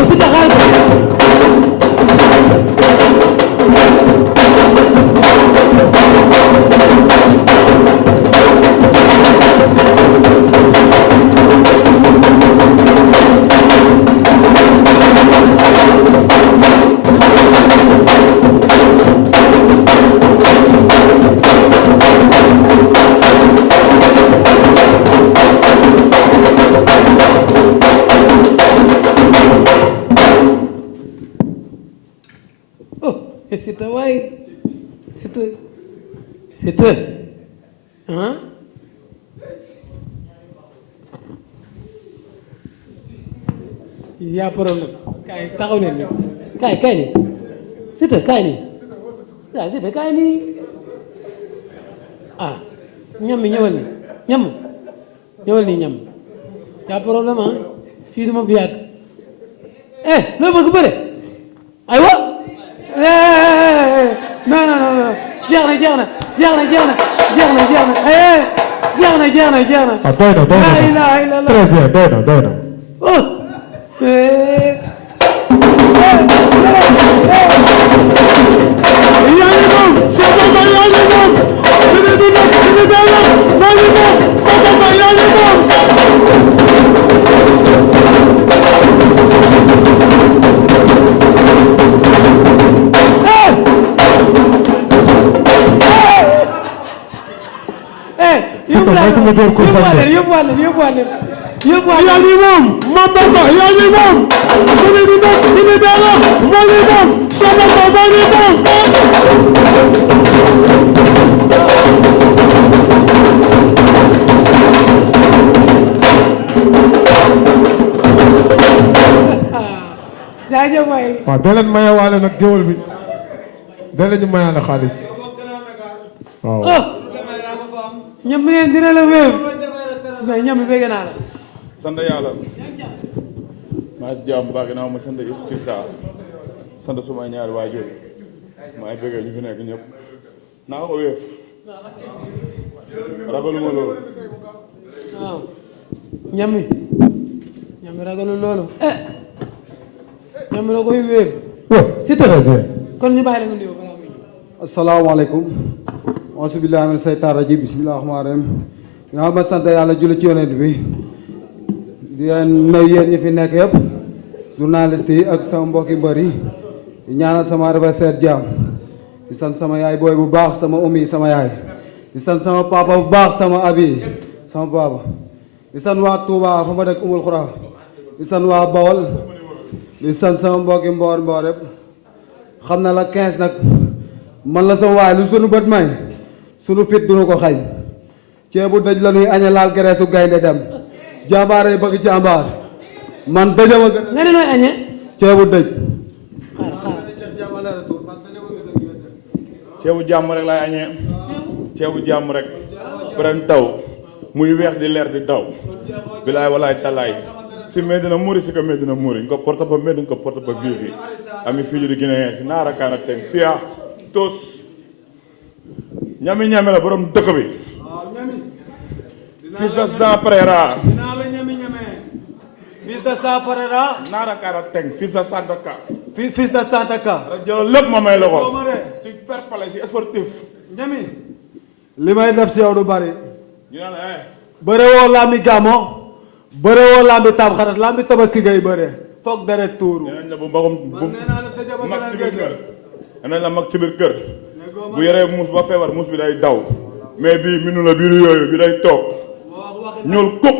ko Siteu xaar ko Siteu waay Siteu ah yaa problème kaay taxaw leen ni kaay ni Siteu kaay ni waaw Siteu kaay ni ah ñam mi ñëwal ni ñam yaa problème ah fii du ma fi yàgg loo bëgg bëre aywa non jeex na. Ah, doy na. Très bien, doy na. Oh. Yóbbuwaale. yaa ngi moom Mamba Ba yaa ngi moom dina di nekk dina dara moo ngi moom sama ko moo ngi moom jaajëf waay waaw dee leen mayewaale nag géwël bi dee leen ñu mayaale xaalis waaw ñam bi leen dina la wéew mais ñam bi bëgg naa la sant yàlla maa ngi jàmm baax ginnaaw ma sant yëpp ci saa sant suma ñaari waajur maa ngi bëggee ñu fi nekk ñëpp naa ko wéef ragaluma loolu waaw ñam bi ragalul loolu ñam bi la koy wéew Siteu kon ñu bàyyi la nga nuyoo balaa muy ñëw asalaamaaleykum auzubillahi mina seytaan rajim bismillahi rahmaani rahim ginnaaw ma sant yàlla julli ci yonent bi di leen nuyu yéen ñi fi nekk yëpp journaliste yi ak sama mbokki mbër yi di ñaanal sama adversaire jàmm di sant sama yaay booy bu baax sama umi sama yaay di sant sama papa bu baax sama abi sama papa di sant waa Touba fa ma dëkk Umul Xura di sant waa Bawol di sant sama mbokki mboor yëpp xam na la 15 nag man la sama waay lu sunu bët may sunu fit duñu ko xañ ceebu dëj la ñuy añe laal gereesu gaynde dem jàmbaare bëgg jàmbaar man dëjama gën nga ne nooy añee ceebu dëj ceebu jàmm rek laay añee ceebu jàmm rek pren taw muy weex di leer di daw bilaay walaay talaay si Medina Mourir si ko Medina Mourir nga porta ba Medina nga porta ba vivi ami figli di Guinée si naara kaana ten fiya tos ñami la borom dëkk bi fils de Sa Pereira dinaa la ñame fils de Sa Pereira naara kaana ten fils de Santaka fils de Santaka rek jël lépp ma may la ko ci fair play si sportif ñami li may def si yow du bari ñu naan bëre woo lambi gàmmo bëre woo lambi tamxarit lambi tabaski ngay bëre foog deret tuuru nee nañ la bu mbagum bu mag ci biir kër nee nañ la mag ci biir kër bu yoree muus ba feebar muus bi day daw mais bii minu la biiru yooyu bi day toog ñuul kuk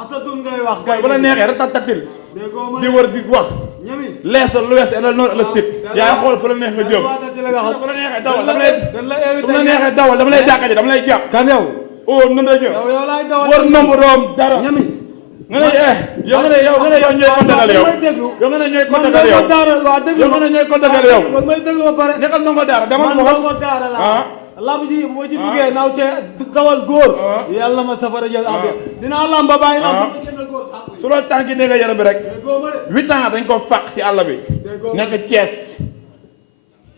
asadun ngay wax gay bu la neexee rek tatil di wër di wax lees la lu wees la noor la sit yaay xool fu la neex nga jëm fu la neexee dawal dama lay su la neexee dawal dama lay jàkka ji dama lay jàpp kan yow oh nun la jëm wër nomb doom dara nga ne yow nga ne ñooy kontagal yow nga ne ñooy kontagal yow nga ne ñooy kontagal yow may déglu ba pare nekkal ndongo daara demal man ndongo daara la lamb ji bu ma ci duggee naaw ca dawal góor yàlla ma safara jël am dinaa lamb ba bàyyi lamb su loolu tànk yi dégg yaram bi rek 8 ans dañ ko fàq si àll bi nekk Thiès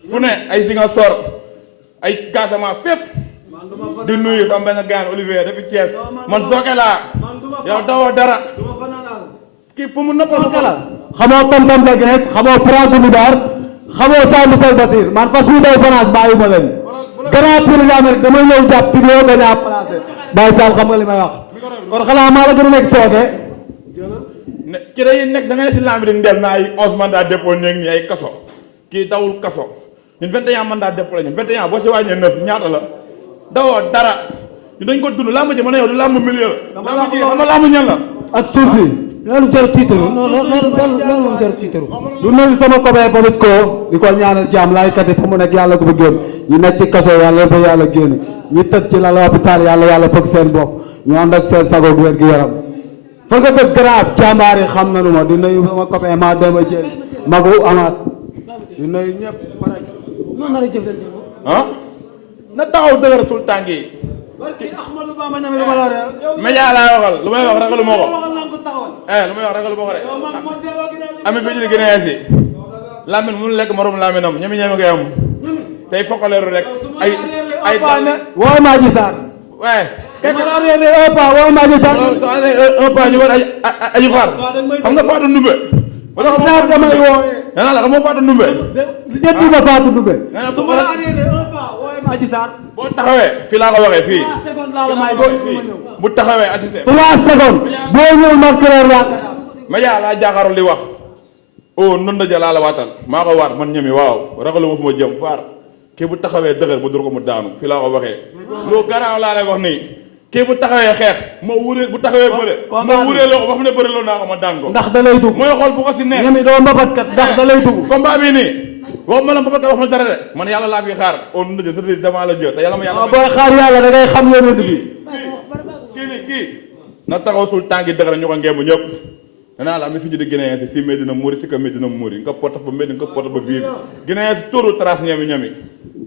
fu ne ay Ziguinchor ay Casamance fépp di nuyu sama benn gaan Olivier depuis Thiès man sooke laa yow dawoo dara kii pour mu noppal ko la xamoo tonton de Grèce xamoo France Goudar xamoo Saint Michel Basir man fas yi daw France bàyyiwuma leen grand prix d'Amérique damay ñëw jàpp vidéo gañ a placé Baye Sall xam nga li may wax kon xanaa maa la gën a nekk sooke ci day nekk da nga ne si lamb di ndel na ay 11 mandat dépôt nekk nii ay kaso kii dawul kaso ñun 21 mandat dépôt la ñu 21 boo si wàññee 9 ñaata la dawoo dara ñu dañ ko dund lamb ji mën a yow du lamb milieu la lamb ji xam nga lamb ñan la ak suuf bi loolu jarul tiitaru loolu moom jarul tiitaru du nuyu sama copain Babisco di ko ñaanal jàmm laay kat fu mu nekk yàlla ko fa génn ñu nekk ci kaso yàlla ba yàlla génn ñu tëdd ci lal hôpital yàlla fëgg seen bopp ñu ànd ak seen sago gu wér gi yaram fa nga dëgg grave jàmbaar yi xam nañu ma di nuyu sama copain maa dema jël magu amaat di nuyu ñëpp noonu na la jëflante ah na taxaw dëgër sul tànk yi Ahmadou Bamba ñame dama la reer média laa waxal lu may wax ragalu ma ko lu may wax ragalu ma ko de ami bi ñu gën a si lamin mënu lekk morom laminam ñami ngay am tey fokkaleeru rek ay woo maa ji saar waaye kekk la reer un pas woo maa ji saar un pas ñu war aji faar xam nga Fatou Ndumbe wala xam nga damay woo nee la xam nga Fatou Ndumbe ñettuma Fatou Ndumbe su ma Aji Sarr boo taxawee fii laa ko waxee fii bu taxawee assisté 3 secondes boo ñëw mag frère la média laa jàkkaarloo di wax oh noonu la laa la waatal maa ko waat man ñemi waaw ragalu ma fu ma jëm faar kii bu taxawee dëgër bu dur ko mu daanu fii laa ko waxee lu garaaw laa lay wax nii kii bu taxawee xeex ma wuree bu taxawee bëre ma wuree loo ko ba fu ne bëri loo naa ko ma daan ko ndax da lay dugg mooy xool bu ko si neex ñemi doo mbabat kat ndax da lay dugg combat bii nii wax ma la mbabat wax ma dara de man yàlla laa fi xaar oh noonu la jël dama la jël te yàlla ma yàlla booy xaar yàlla da ngay xam yonent bi kii na taxaw sul tànki dëgg ñu ko ngemb ñëpp danaa la am na fi ñu di Guinéen si Medina Mourir si ka Medina Mourir nga porte ba Medina nga porte ba biir Guinéen si turu trace ñami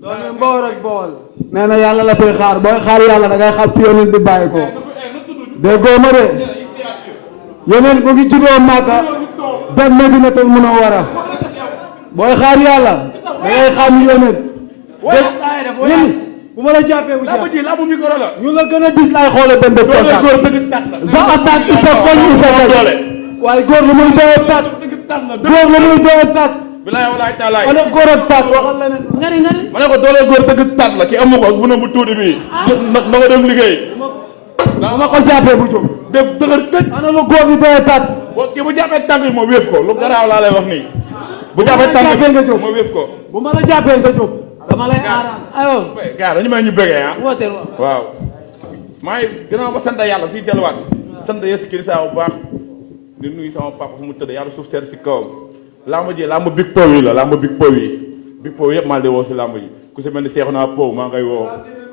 doone mboor ak bool nee na yàlla la koy xaar booy xaar yàlla da ngay xam fi yonent bi bàyyi ko déggoo ma de yonent mu ngi juddoo Màkka dem Medinatul Munawwara booy xaar yàlla da ngay xam yonent dégg bu ma la jàppee bu jàpp laa bu micro la ñu la gën a dis laay xoole benn dëkk sa attaque isa koñ isa doole waaye góor lu muy doye tat góor lu muy doye tat bilaay walaay taalaay ma ne góor ak tat waxal leneen ngari ma ne ko doole góor dëgg tat la ki amu ko bu ne bu tuuti bii na nga dem liggéey bu ma ko jàppee bu jóg def dëgër këj ana lu góor bi doye tat kii bu jàppee tànk bi ma wéef ko lu garaaw laa lay wax nii bu jàppee tànk bi nga jóg ma wéef ko bu ma la jàppee nga jóg dama lay aaraan ayo gars dañu may ñu bëggee ah wooteel waaw maa ngi gënaaw ba sant yàlla si delluwaat sant Yeesu Kirista bu baax di nuyu sama papa fu mu tëdd yàlla suuf seet si kawam lamb ji lamb big pow yi la lamb big pow yëpp maa ngi woo si lamb ji ku si mel ni Seexuna Pow maa ngay woo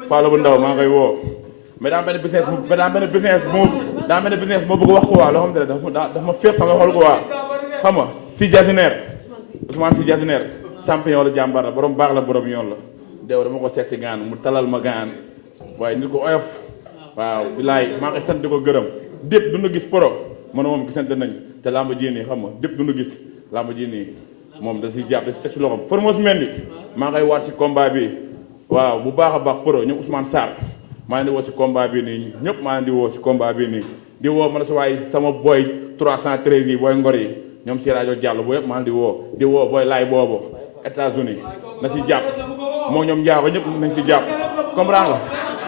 Paalo bu ndaw maa ngay woo mais daa benn business moo bëgg wax ko waa loo xam ne dafa ma fépp sama xol ko waa xam nga si jasinaire Ousmane si jasinaire champion la jàmbar la borom baax la borom yoon la deew dama ko seet si gaan mu talal ma gaan waaye nit ko oyof waaw bilaay maa ngi sant di ko gërëm dépp du nu gis pro man moom gisante nañ te làmb ji nii xam nga dépp du nu gis làmb ji nii moom da si jàpp da si teg si loxoom Formose Mendy maa ngay waat si combat bi waaw bu baax a baax pro ñoom Ousmane Sarr maa ngi di woo si combat bi nii ñëpp maa ngi di woo si combat bi nii di woo ma la si waaye sama boy 313 yi booy ngor yi ñoom si rajo Diallo bu yëpp maa ngi di woo booy laay boobu États-Unis na si jàpp moo ñoom njaago ñëpp nañ si jàpp comprendre nga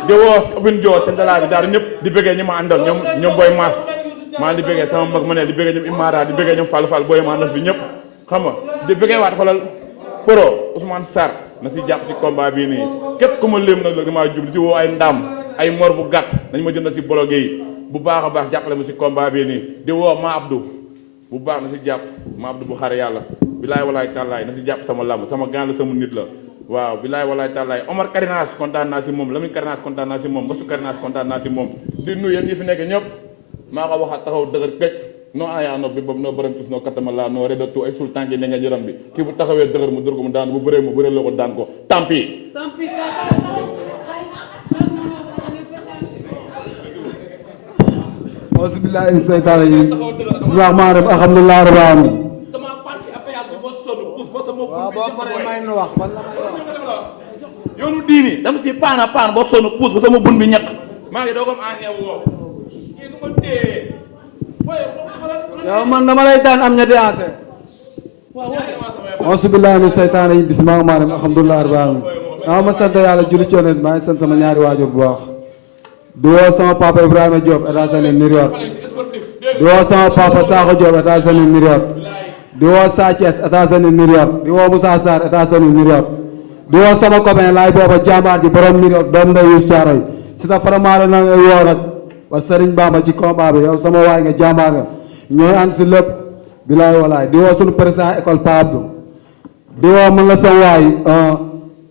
di woo Obin Dio seen dalaa bi daal ñëpp di bëggee ñi ma àndal ñoom booy maas maa di bëggee sama mag ma ne di bëggee ñoom Imara di bëggee ñoom Fall Fall booy ma àndal bi ñëpp xam nga di bëggee waat xoolal pro Ousmane Sarr na si jàpp ci combat bii nii képp ku ma léem nag damaa jub di si woo ay ndam ay mor bu gàtt nañ ma jënd si blogué yi bu baax a baax jàppale ma si combat bii nii di woo Ma Abdou bu baax na si jàpp Ma Abdou bu xare yàlla bilaay walaay tàllaay na si jàpp sama lamb sama gaan la sama nit la waaw bilaay walaay tàllaay Omar Karinaas kontaan naa si moom Lamine Karinaas kontaan naa si moom Mbasu Karinaas kontaan naa si moom di nuyu yéen ñi fi nekk ñëpp maa ko waxaat taxaw dëgër këj noo ayaa no bi boobu noo bërëm tus noo kattama laa noo reda tout ay sultan gi ne nga yaram bi kii bu taxawee dëgër mu dur ko mu daan bu bëree mu bëree loo ko daan ko tampi bismillahi seytaane yi bismillahi rahmaani rahiim alhamdulillahi rabbil aalamiin waaw boo paree may nu wax man la may wax yoonu diini dama si paan boo sonn puus ba sama bun bi ñett maa ngi doogam añee woo kii du ma téye yow man dama lay daan am ñetti aase. Auzubillahi min seytaane yi bismillaahi rahmaani rahiim alhamdulillahi rabbil aalamiin. waaw ma sant yàlla julli ci Yonent maa ngi sant sama ñaari waajur bu baax. di woo sama papa Ibrahima Diop États-Unis New York. di woo sama papa Sakho Diop États-Unis New York. di woo Sa Thiès États-Unis New York. di woo Moussa Sarr États-Unis New York. di woo sama copain laay booba jàmbaar ji borom New York doom ndeyu Caaroy Siteu Faramaréne na nga woo nag wa Serigne Bamba ci combat bi yow sama waay nga jàmbaar nga ñooy ànd si lépp bilaay walaay di woo suñu président école Pa Abdou di woo man la sama waay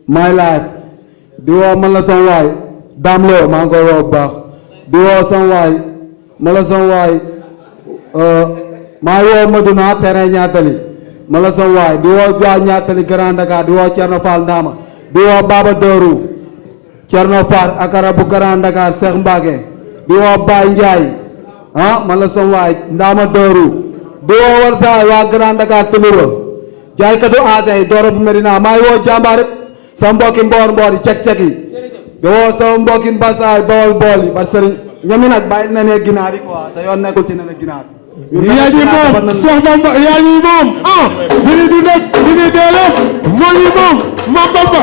my life di woo man la sama waay Dame Lo maa ngi koy woo bu baax di woo sama waay man la sama waay maa ngi woo Maduna terrain ñaatali man la sama waay di woo Joa ñaatali Grand Dakar di woo Thierno Fall Ndama di woo Baba Dóoru Thierno Fall akara bu Grand Dakar Cheikh Mbacke di woo Baye Ndiaye man la sama waay Ndama Dóoru di woo Warsaay waa Grand Dakar Tuluro jaaykatu aase yi Doro bu Medina maa ngi woo jàmbaar sa mbokki mboor yi cek-cek yi di woo sama mbokki mbasaay bawol bool yi parce que ñami nag bàyyi na ne ginaar yi quoi sa yoon nekkul ci ne ginaar yaa ngi moom soxna yaa ngi moom dini di nekk dini deele moo ngi moom Mame Bamba